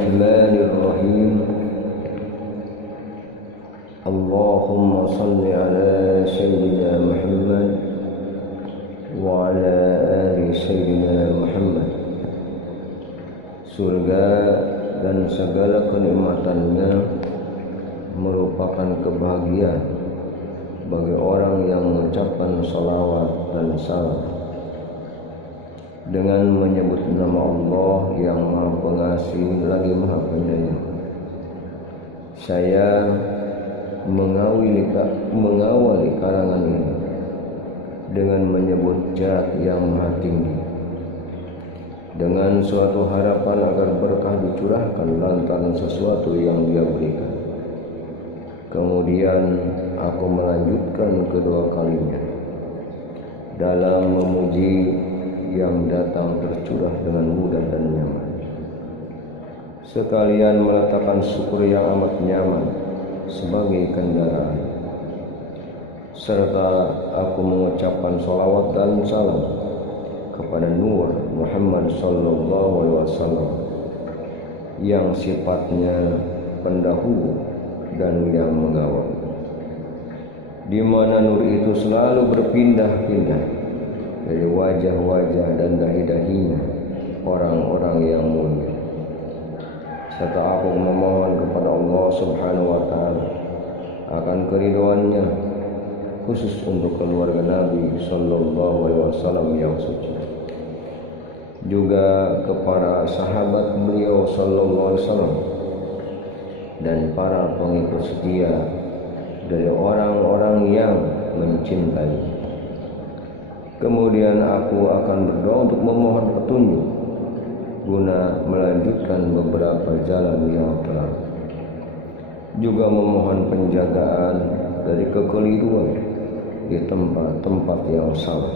Bismillahirrahmanirrahim. Allahumma salli ala Sayyidina Muhammad wa ala ali Sayyidina Muhammad. Surga dan segala kenikmatannya merupakan kebahagiaan bagi orang yang mengucapkan salawat dan salam dengan menyebut nama Allah yang Maha Pengasih lagi Maha Penyayang. Saya mengawali karangan ini dengan menyebut Zat yang Maha Tinggi, dengan suatu harapan agar berkah dicurahkan lantaran sesuatu yang Dia berikan. Kemudian aku melanjutkan kedua kalinya dalam memuji yang datang tercurah dengan mudah dan nyaman, sekalian meletakkan syukur yang amat nyaman sebagai kendaraan, serta aku mengucapkan salawat dan salam kepada Nur Muhammad sallallahu alaihi wasallam yang sifatnya pendahulu dan yang mengawal, di mana nur itu selalu berpindah-pindah dari wajah-wajah dan dahi-dahinya orang-orang yang mulia. Serta aku memohon kepada Allah Subhanahu wa Ta'ala akan keridhoannya khusus untuk keluarga Nabi Sallallahu Alaihi Wasallam yang suci, juga kepada sahabat beliau Sallallahu Alaihi Wasallam dan para pengikut setia dari orang-orang yang mencintai. Kemudian aku akan berdoa untuk memohon petunjuk guna melanjutkan beberapa jalan yang telah, juga memohon penjagaan dari kekeliruan di tempat-tempat yang salah.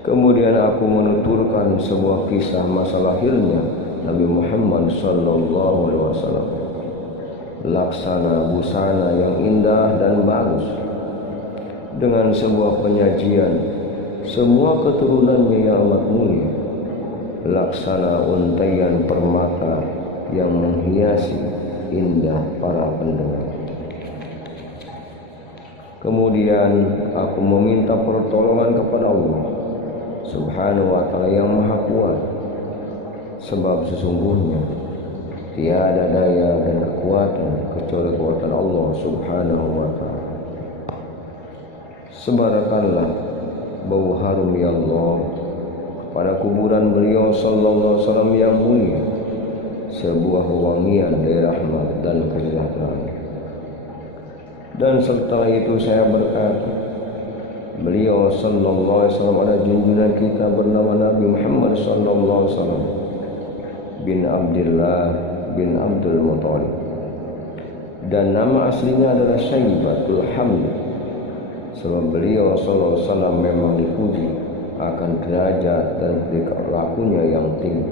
Kemudian aku menuturkan sebuah kisah masa lahirnya Nabi Muhammad sallallahu alaihi wasallam, laksana busana yang indah dan bagus, dengan sebuah penyajian semua keturunannya yang amat mulia, laksana untaian permata yang menghiasi indah para pendengar. Kemudian aku meminta pertolongan kepada Allah Subhanahu wa Ta'ala yang Maha Kuat, sebab sesungguhnya tiada daya dan kekuatan kecuali kekuatan Allah Subhanahu wa Ta'ala. Sebarkanlah bau harum ya Allah pada kuburan beliau sallallahu alaihi wasallam yang mulia, sebuah wangian dari rahmat dan kesejahteraan. Dan setelah itu saya berkata, beliau sallallahu alaihi wasallam ada junjungan kita bernama Nabi Muhammad sallallahu alaihi wasallam bin Abdullah bin Abdul Muttalib, dan nama aslinya adalah Syaibatul Hamd, sebab beliau sallallahu alaihi wasallam memang dipuji akan derajat dan perilakunya yang tinggi.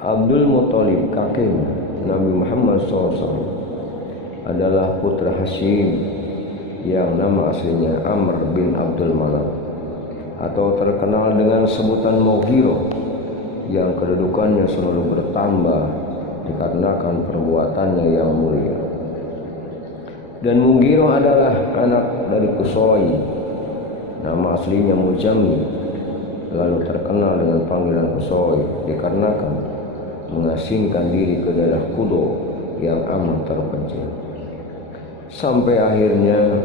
Abdul Muttalib, kakeknya Nabi Muhammad SAW, adalah putra Hashim yang nama aslinya Amr bin Abdul Manaf, atau terkenal dengan sebutan Mughirah, yang kedudukannya selalu bertambah dikarenakan perbuatannya yang mulia. Dan Mughirah adalah anak dari Qusay, nama aslinya Mujammi, lalu terkenal dengan panggilan Qusay dikarenakan mengasingkan diri ke daerah Kudo yang amat terpencil. Sampai akhirnya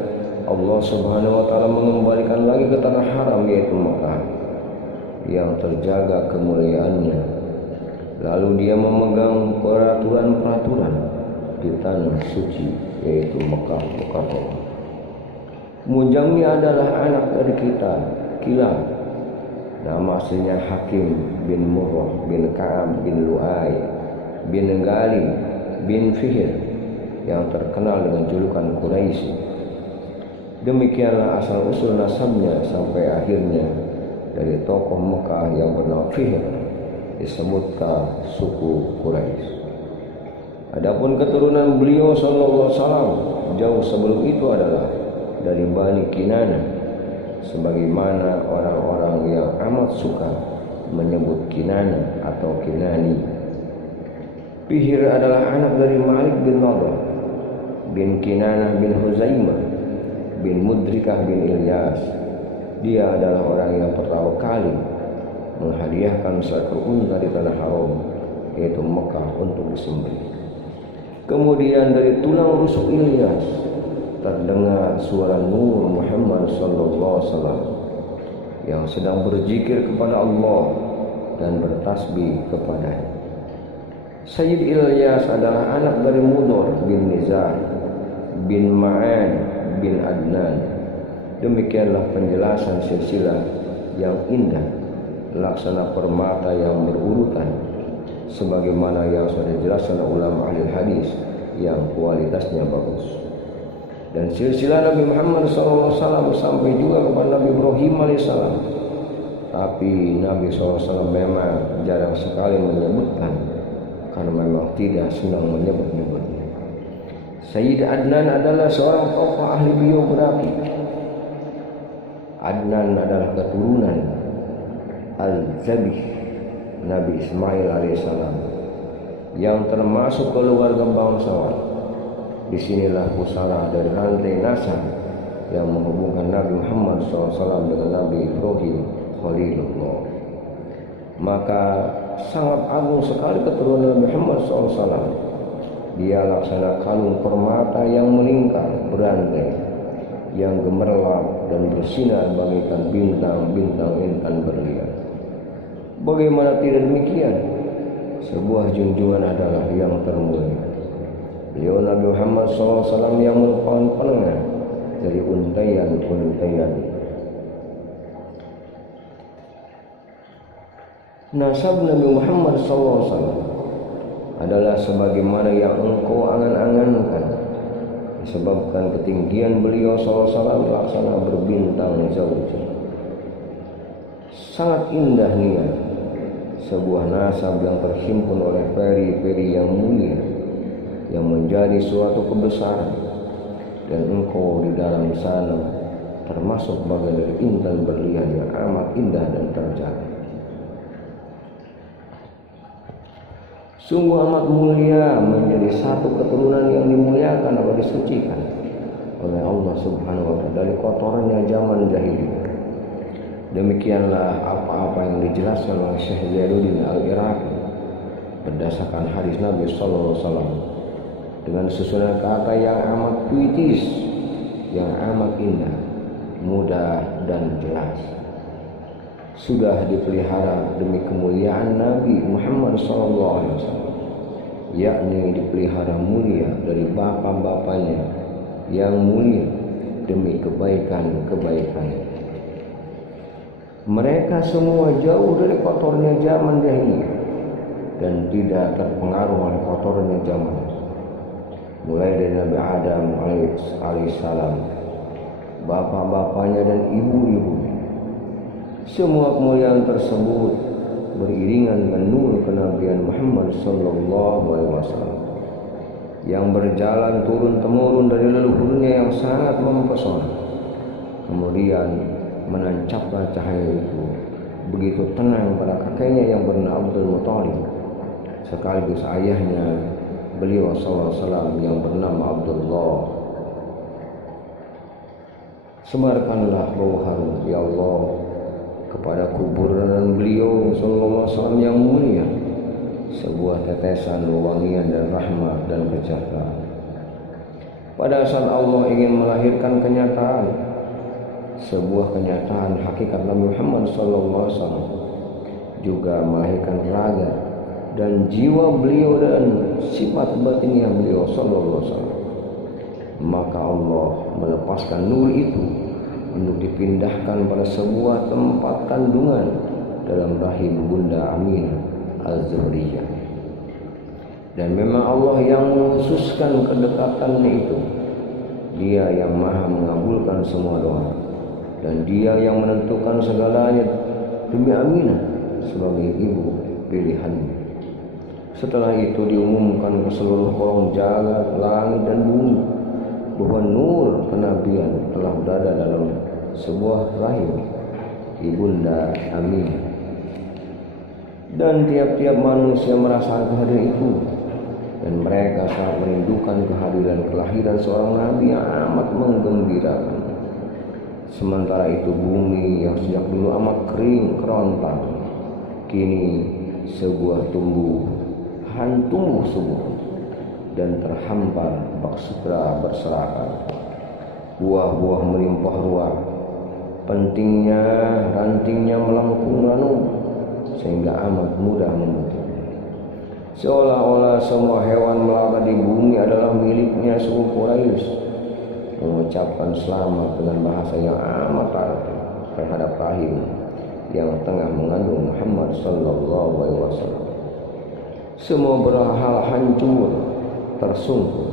Allah Subhanahu wa Ta'ala mengembalikan lagi ke tanah haram, yaitu Makkah, yang terjaga kemuliaannya. Lalu dia memegang peraturan-peraturan di tanah suci, yaitu Mekah Mukarramah. Mujammi adalah anak dari Kilab, nama aslinya Hakim bin Murrah bin Ka'ab bin Lu'ay bin Ghalib bin Fihr, yang terkenal dengan julukan Quraisy. Demikianlah asal usul nasabnya sampai akhirnya dari tokoh Mekah yang bernama Fihr disebutkan suku Quraisy. Adapun keturunan beliau sallallahu alaihi wasallam jauh sebelum itu adalah dari Bani Kinanah, sebagaimana orang-orang yang amat suka menyebut Kinanah atau Kinani, Fihr adalah anak dari Malik bin Nadhr bin Kinanah bin Huzaimah bin Mudrikah bin Ilyas. Dia adalah orang yang pertama kali menghadiahkan seekor unta di tanah haram, yaitu Mekah, untuk disembelih. Kemudian dari tulang rusuk Ilyas terdengar suara Nur Muhammad sallallahu alaihi wasallam yang sedang berzikir kepada Allah dan bertasbih kepadanya. Sayyid Ilyas adalah anak dari Mudhar bin Nizar bin Ma'an bin Adnan. Demikianlah penjelasan silsilah yang indah, laksana permata yang berurutan, sebagaimana yang sudah dijelaskan ulama ahli hadis yang kualitasnya bagus. Dan silsilah Nabi Muhammad SAW sampai juga kepada Nabi Ibrahim AS. Tapi Nabi SAW memang jarang sekali menyebutkan, karena memang tidak senang menyebut-nyebutnya. Sayyid Adnan adalah seorang tokoh ahli biografi. Adnan adalah keturunan Al-Zabih Nabi Ismail alaihissalam yang termasuk keluarga bangsawan. Disinilah pusara dari rantai nasab yang menghubungkan Nabi Muhammad SAW dengan Nabi Ibrahim Khalilullah. Maka sangat agung sekali keturunan Nabi Muhammad SAW. Dia laksana kalung permata yang meningkat berantai, yang gemerlap dan bersinar bagaikan bintang-bintang intan berlian. Bagaimana tidak demikian? Sebuah junjungan adalah yang termulia. Beliau Nabi Muhammad SAW yang merupakan penengah dari untaian-untaian. Nasab Nabi Muhammad SAW adalah sebagaimana yang engkau angan-angankan, disebabkan ketinggian beliau SAW laksana berbintang jauh. Sangat indah niat, sebuah nasab yang terhimpun oleh peri-peri yang mulia, yang menjadi suatu kebesaran, dan engkau di dalam sana termasuk bagian dari intan berlian yang amat indah dan terjaga. Sungguh amat mulia menjadi satu keturunan yang dimuliakan atau disucikan oleh Allah Subhanahu wa Ta'ala dari kotorannya zaman jahiliyah. Demikianlah apa-apa yang dijelaskan oleh Syekh Zainuddin Al-Iraqi berdasarkan hadis Nabi Sallallahu Alaihi Wasallam dengan susunan kata yang amat puitis, yang amat indah, mudah dan jelas. Sudah dipelihara demi kemuliaan Nabi Muhammad SAW, yakni dipelihara mulia dari bapa-bapanya yang mulia demi kebaikan-kebaikan. Mereka semua jauh dari kotornya zaman jahiliyah dan tidak terpengaruh oleh kotornya zaman. Mulai dari Nabi Adam alaihissalam, bapak-bapaknya dan ibu-ibunya. Semua kemuliaan tersebut beriringan dengan nur kenabian Muhammad sallallahu alaihi wasallam yang berjalan turun temurun dari leluhurnya yang sangat mempesona. Kemudian menancaplah cahaya itu begitu tenang pada kakeknya yang bernama Abdul Muthalib, sekaligus ayahnya beliau sallallahu alaihi wasallam yang bernama Abdullah. Sebarkanlah bau harum ya Allah kepada kuburan beliau sallallahu alaihi wasallam yang mulia, sebuah tetesan wewangian dan rahmat dan kesejahteraan. Pada saat Allah ingin melahirkan kenyataan, sebuah kenyataan hakikat Nabi Muhammad sallallahu alaihi wasallam, juga melahirkan raga dan jiwa beliau dan sifat batinnya beliau sallallahu alaihi wasallam, maka Allah melepaskan nur itu untuk dipindahkan pada sebuah tempat kandungan dalam rahim Bunda Aminah Al-Zuhriyah. Dan memang Allah yang mengkhususkan kedekatannya itu. Dia yang maha mengabulkan semua doa, dan dia yang menentukan segalanya demi Aminah sebagai ibu pilihannya. Setelah itu diumumkan ke seluruh kolong jagat, langit dan bumi bahwa nur kenabian telah berada dalam sebuah rahim ibunda Aminah. Dan tiap-tiap manusia merasakan kehadiran itu dan mereka sangat merindukan kehadiran kelahiran seorang nabi yang amat menggembirakan. Sementara itu bumi yang sejak dulu amat kering kerontang, kini sebuah tumbuhan tumbuh subur dan terhampar bak segera berserakan. Buah-buah melimpah ruah, pentingnya rantingnya melengkung ranum, sehingga amat mudah membentuk. Seolah-olah semua hewan melata di bumi adalah miliknya suku Quraisy, mengucapkan selamat dengan bahasa yang amat arti terhadap rahim yang tengah mengandung Muhammad sallallahu alaihi wasallam. Semua berhal hancur, tersungkur,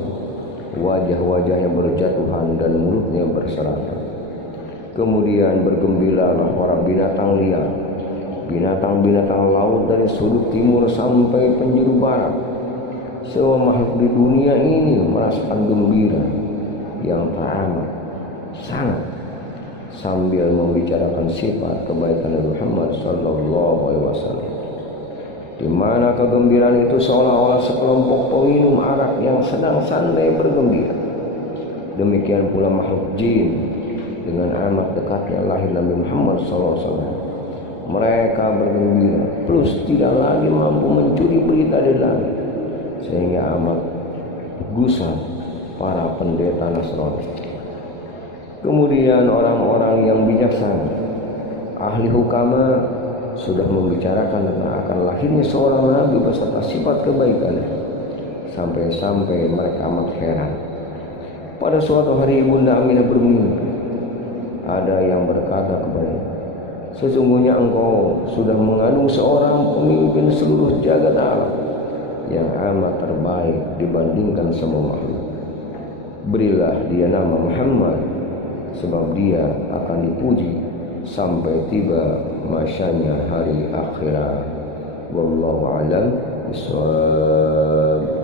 wajah-wajahnya berjatuhan dan mulutnya berserakan. Kemudian bergembiralah para binatang liar, binatang-binatang laut dari sudut timur sampai penjuru barat. Semua makhluk di dunia ini merasakan gembira yang teramat sangat sambil membicarakan sifat kebaikan Nabi Muhammad sallallahu alaihi wasallam, di mana kegembiraan itu seolah-olah sekelompok peminum arak yang sedang santai bergembira. Demikian pula makhluk jin, dengan amat dekatnya lahir Nabi Muhammad sallallahu alaihi wasallam, mereka bergembira plus tidak lagi mampu mencuri berita dari langit, sehingga amat gusar para pendeta Nasrani. Kemudian orang-orang yang bijaksana, ahli hukama, sudah membicarakan tentang akan lahirnya seorang nabi beserta sifat kebaikannya, sampai-sampai mereka amat heran. Pada suatu hari Ibunda Aminah bermimpi, ada yang berkata kepadanya, sesungguhnya engkau sudah mengandung seorang pemimpin seluruh jagat alam yang amat terbaik dibandingkan semua makhluk. Berilah dia nama Muhammad, sebab dia akan dipuji sampai tiba masanya hari akhirat. Wallahu a'lam bishawab.